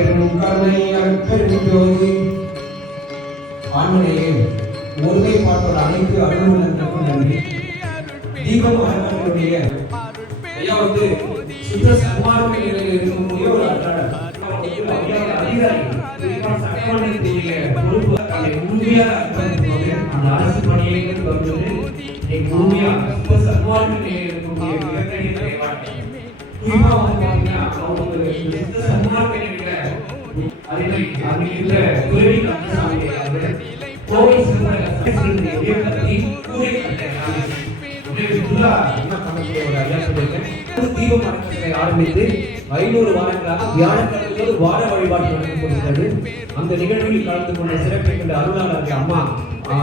தனிப்பெரும் கருணை அருட்பெரும் ஜோதி. ஆண்மனையே ஒருமைப்பாட்டோட அனைத்து அலுவலர்களுக்கும் நன்றி தீபம் அவர்களுடைய ஐயா வந்து சுத்த சன்மார்க்க நிலையில் இருக்கக்கூடிய ஒரு அன்றாடம். ஐயாவோட அதிகாரி ஐயா சொல்லியிருக்கேன் ஆரம்பித்து ஐநூறு வாரங்களாக வார வழிபாடு அந்த நிகழ்வில் கலந்து கொண்ட சிறப்பிக்கின்ற அருளாளர்கள் அம்மா அம்மா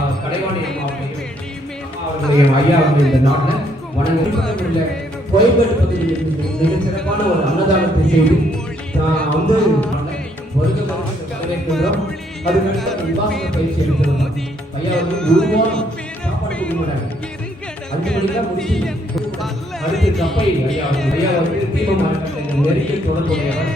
அவர்களுடைய ஐயா வந்து இந்த நாட்டில் கோயம்பேடு பகுதியில் மிக சிறப்பான ஒரு அன்னதானத்தை செய்து வந்து அதுக்கடுத்து பயிற்சி எடுக்கிறோம் ஐயா வந்து சாப்பாடு அஞ்சு முடிச்சு அடுத்து கப்பை ஐயா ஐயா வந்து தொடர்புடையவர்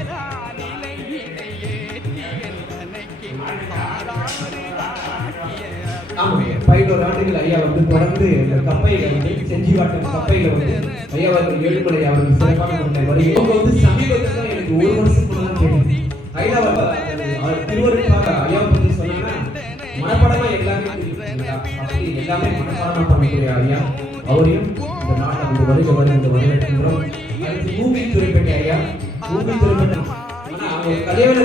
பதினோரு ஆண்டுகள் ஐயா வந்து தொடர்ந்து இந்த கப்பையில வந்து செஞ்சி காட்டும் கப்பையில வந்து ஐயா வந்து ஏழுமலை அவர்கள் சிறப்பான வருகை அவங்க வந்து சமீபத்தில் எனக்கு ஒரு வருஷம் தெரியும் ஐயா அவர் திருவருட்பாக ஐயா பத்தி சொன்னாங்கன்னா எல்லாமே அப்படி எல்லாமே மனப்பாடமா பண்ணக்கூடிய ஐயா அவரையும் இந்த நாட்டை இந்த வரவேற்கின்றோம் அடுத்து பூமி துறைப்பேட்டை ஐயா பூமி துறைப்பேட்டை. ஆனா அவங்க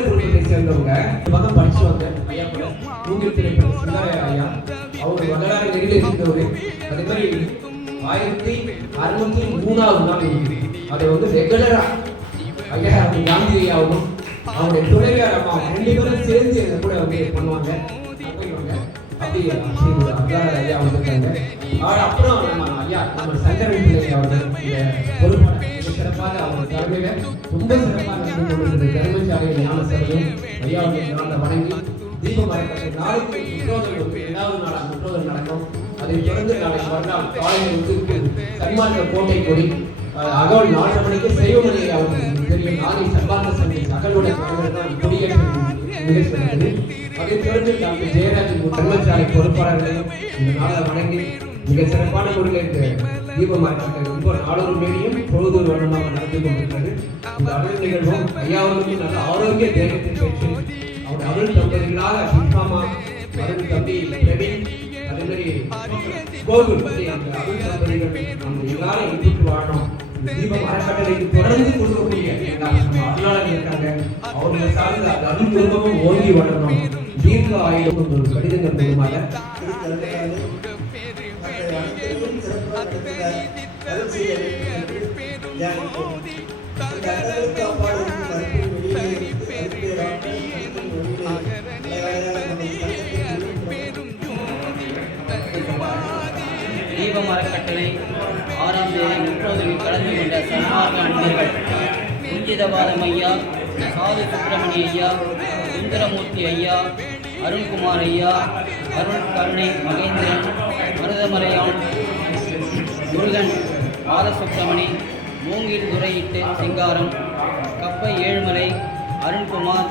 குடும்பத்தை சேர்ந்தவங்க இந்த பக்கம் ஐயா கூட பூமி துறைப்பேட்டை ஐயா அவர் வரலாறு நெறியில் இருந்தவர் அதே மாதிரி ஆயிரத்தி அறுநூத்தி மூணாவது நாள் அதை வந்து ரெகுலரா ஐயா காந்தி ஐயாவும் அவருடைய துணைவியார் அம்மா ரெண்டு பேரும் சேர்ந்து எங்க கூட வந்து பண்ணுவாங்க. பண்ணுவாங்க. ஐயா வந்திருக்காங்க. அவர் அப்புறம் நம்ம ஐயா நம்ம சங்கரன் பிள்ளை அவர்கள் இந்த சிறப்பாக அவர் தலைமையில ரொம்ப சிறப்பாக நடந்து கொண்டிருந்த தர்மசாலை ஞான சபையும் ஐயா நாளில் வணங்கி தீபம் அறக்கட்டளை நாளைக்கு முற்றோதல் வந்து இரண்டாவது நாளாக முற்றோதல் நடக்கும். அதைத் தொடர்ந்து நாளைக்கு மறுநாள் காலையில் வந்து சன்மார்க்க கோட்டை கொடி அகவல் நாலு மணிக்கு செய்வமணி அவர்களுக்கு தெரியும் நாளை சன்மார்க்க சந்தை அகலுடைய கொடியேற்ற நிகழ்ச்சி நடந்தது அதைத் தொடர்ந்து டாக்டர் ஜெயராஜ் தர்மசாலை பொறுப்பாளர்களையும் இந்த நாளை வணங்கி மிக சிறப்பான முறையில் இந்த ரொம்ப நாளொரு மேலையும் பொழுதொரு வருடமாக நடந்து கொண்டிருக்கிறது. இந்த அருள் நிகழ்வும் ஐயாவுக்கு நல்ல ஆரோக்கிய தேகத்தை பெற்று அவர் அருள் தம்பதிகளாக பின்பாமா அருள் தம்பி பிரவீன் அதே மாதிரி கோவில் பற்றி அந்த அருள் தம்பதிகள் நம்ம எல்லாரும் எதிர்த்து வாழணும். தீபம் அறக்கட்டளைக்கு தொடர்ந்து கொடுக்கக்கூடிய எல்லா இருக்காங்க. அவர்களை சார்ந்த அருள் குடும்பமும் ஓங்கி வளரணும். தீர்க்க ஆயுதம் ஒரு கடிதங்கள் மூலமாக. தீபம் அறக்கட்டளை கொண்ட அன்பர்கள் குஞ்சிதபாதம் ஐயா சாது சுப்பிரமணிய ஐயா சுந்தரமூர்த்தி ஐயா அருண்குமார் ஐயா அருண் கருணை மகேந்திரன் மருதமலையான் முருகன் பாலசுப்ரமணி மூங்கில் துறையிட்டு சிங்காரம் கப்பை ஏழுமலை அருண்குமார்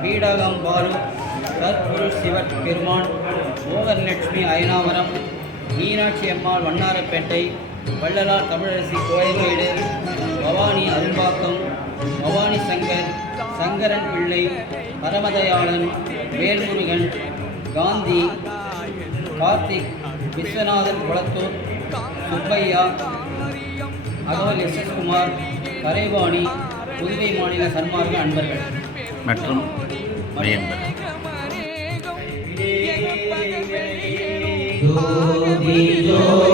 பீடகம் பாலு சத்குரு சிவட் பெருமான் மோகன்லட்சுமி அயனாவரம் மீனாட்சி அம்மாள் வண்ணாரப்பேட்டை வள்ளலார் தமிழரசி கோயம்பேடு பவானி அரும்பாக்கம் பவானி சங்கர் சங்கரன் பிள்ளை பரமதயாளன் வேல்முருகன் காந்தி கார்த்திக் விஸ்வநாதன் குளத்தூர் சுப்பையா அகவல் எஸ் எஸ் குமார் கரைவாணி புதுவை மாநில சன்மார்க்க அன்பர்கள். மற்றும் ஜோதி ஜோதி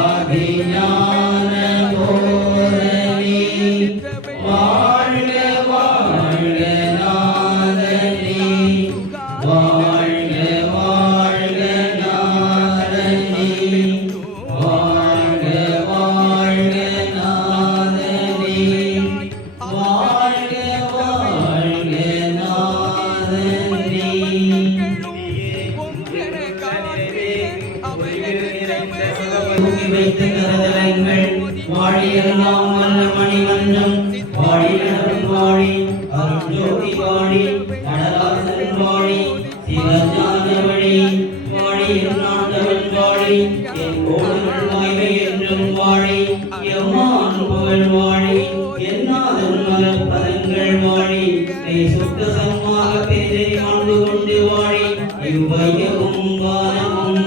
வாழி மெய் சுத்த சம்மாக பேரை ஆண்டு கொண்டு வாழி இவ்வையவும் வானமும்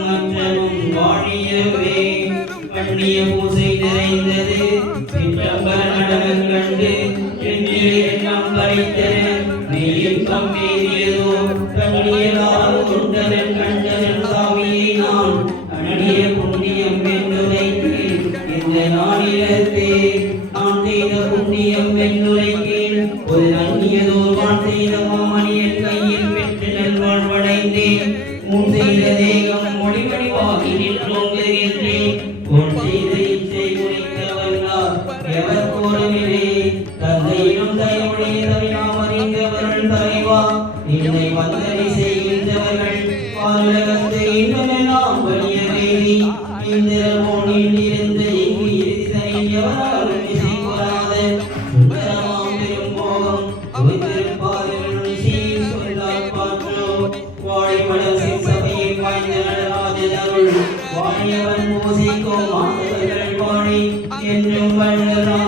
வாழியவே பண்ணிய பூசை நிறைந்தது நடனம் கண்டு எண்ணம் பறித்தன மெய்யில் கம்மேறியதோ கொண்டவன் நல்வாழ்வடைந்தேன் செய்த தேகம் மொழிவடிவாகி நின்றோங்குகின்றேன் உன் செய்த இச்சை எவர் தந்தையிலும் அறிந்தவர்கள் தலைவா வந்தனை செய்கின்றவர்கள் பாலுலகத்தை இன்னமெல்லாம் வேதி என்றும் வள்ளுவம்